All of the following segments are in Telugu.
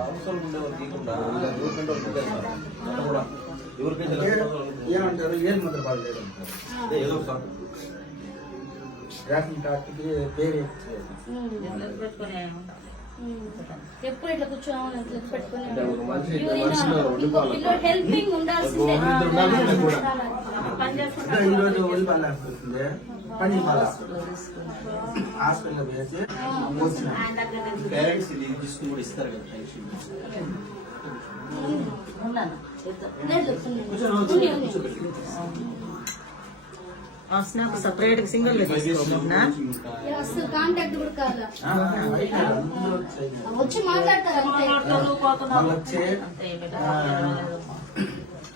అవసరం ఉండే వాళ్ళు తీయకుండా ఎవరికంటే వాళ్ళు కూడా ఎవరికైతే ఏమంటారు ఏం ముద్ర బాగలేదు అంటారు అదే ఏదో ఒకటి సార్. రేషన్ కార్డుకి పేరు ఎప్పుడు ఇట్లా కూర్చోవాలి పెట్టుకుని హెల్పింగ్ ఉండాల్సిందే ఒక ఇద్దరు ఉండాల్సిందే కూడా. పని ఇంకా ఈ రోజు ఒలి వస్తుంది పని మళ్ళా హాస్పిటల్ వేసి వచ్చిన పేరెంట్స్ ఇది తీసుకుని కూడా ఇస్తారు కదా పెన్షన్. నాకు సపరేట్ సింగిల్ కాంటాక్ట్ కూడా వచ్చి మాట్లాడతారు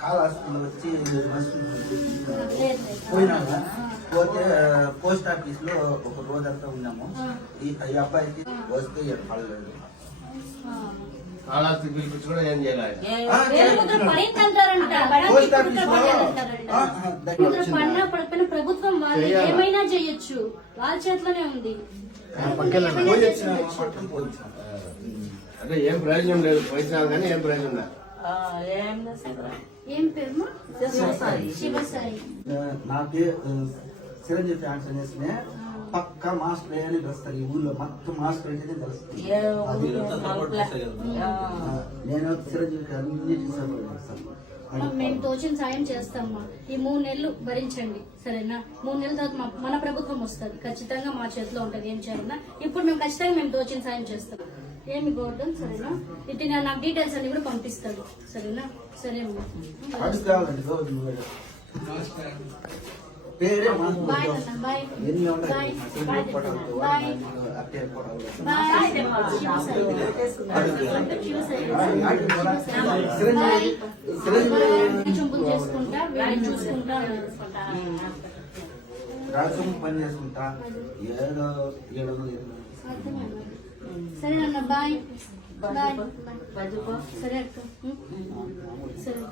కాల్ హాస్పిటల్ వచ్చి. పోయినాము పోతే పోస్ట్ ఆఫీస్లో ఒక రోజంతా ఉన్నాము. ఈ అబ్బాయికి వస్తే పడలేదు కాళహస్తి పిలిపించి కూడా ఏం చేయాలి. పోస్ట్ ఆఫీస్లో ప్రభుత్వం వాళ్ళు? ఏమైనా చేయొచ్చు. వాళ్ళ చేతిలోనే ఉంది. అంటే ఏం ప్రయోజనం లేదు. పైసా కానీ ఏం ప్రయోజనం లేదు. ఏం పేరు? శివసాయి. నాకే చిరంజీవి ఫ్యాన్స్ అనేసి పక్క మాస్టర్ అని తెలుస్తారు ఈ ఊర్లో. మొత్తం మాస్టర్ తెలుస్తుంది. నేను చిరంజీవికి అన్నిటికీ సపోర్ట్ చేస్తాను అమ్మ, మేము తోచిన సాయం చేస్తామమ్మా. ఈ మూడు నెలలు భరించండి సరేనా? మూడు నెలల తర్వాత మా- మన ప్రభుత్వం వస్తుంది. ఖచ్చితంగా మా చేతిలో ఉంటది. ఏం చేయాలన్నా? ఇప్పుడు మేము ఖచ్చితంగా మేము తోచిన సాయం చేస్తాం. ఏమి గోర్డన్ సరేనా ఇటు నేను నాకు డీటెయిల్స్ అన్ని కూడా పంపిస్తాడు సరేనా సరే బాయ్ చూపులు చేసుకుంటా వీడిని చూసుకుంటా రాజ్యం పని చేసుకుంటా ఏడు ఏడు? సరే అన్న బాయ్. బాయ్ సరే అక్క? సరే.